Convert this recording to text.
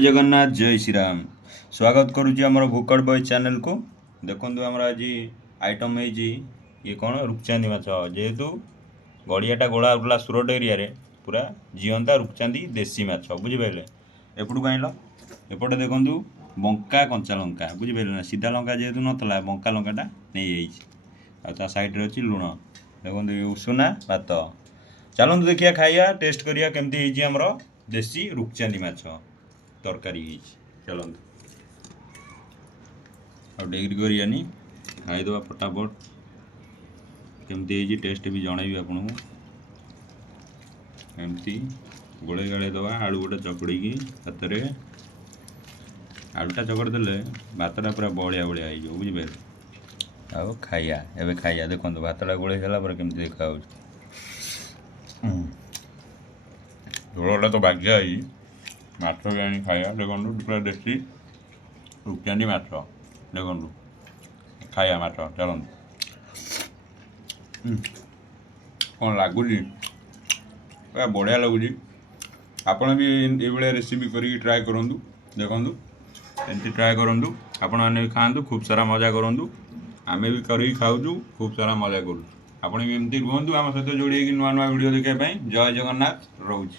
जगन्नाथ जय श्री राम स्वागत करुच्ची आम भूकड़ बॉय चैनल को देखो आम आज आइटम है ये कौन रूपचांदी माछ जेहेतु गड़ियाटा गोला उठला सुरट एरिया पूरा जीवंता रूपचांदी देसी माछ बुझिपारे एपटू आइल एपटे देखु बंका कंचा लंका बुझिपारे ना सीधा लंका जेहेतु नाला बंका लंकाटा नहीं आ साइड्रे अच्छी लुण देखो उषुना भात चलतु देखिए खाइया टेस्ट करिया केमती आमर देसी रूपचांदी माछ तरकारी चलत आ डेग्री करियानी खाईदे फटाफट केमती टेस्ट भी जनइबी आपन को एमती गोले गाड़े दवा आलू गोटे चकड़ी हाथ में आलूटा चकड़ी देले भातटा पूरा बलिया बलिया हो बुझिपारे आ खाइया एवं खाइया देखो भातटा गोले सारा केमती देखा झोलटा तो बाग्या माछ भी आनी खाया देखो पूरा देसी रूपचांदी माछ देखो खाया माछ चलत कौन लगुच बढ़िया लगुच आपण भी ये रेसिपी करी ट्राए करूँ देखूँ एमती ट्राए करूँ आपण मैंने भी खातु खूब सारा मजा करूँ आम भी कर खाऊँ खूब सारा मजा करूँ आपण भी एमती रुहतु आम सहित जोड़ी नुआ नुआ वीडियो देखापी जय जगन्नाथ रोच।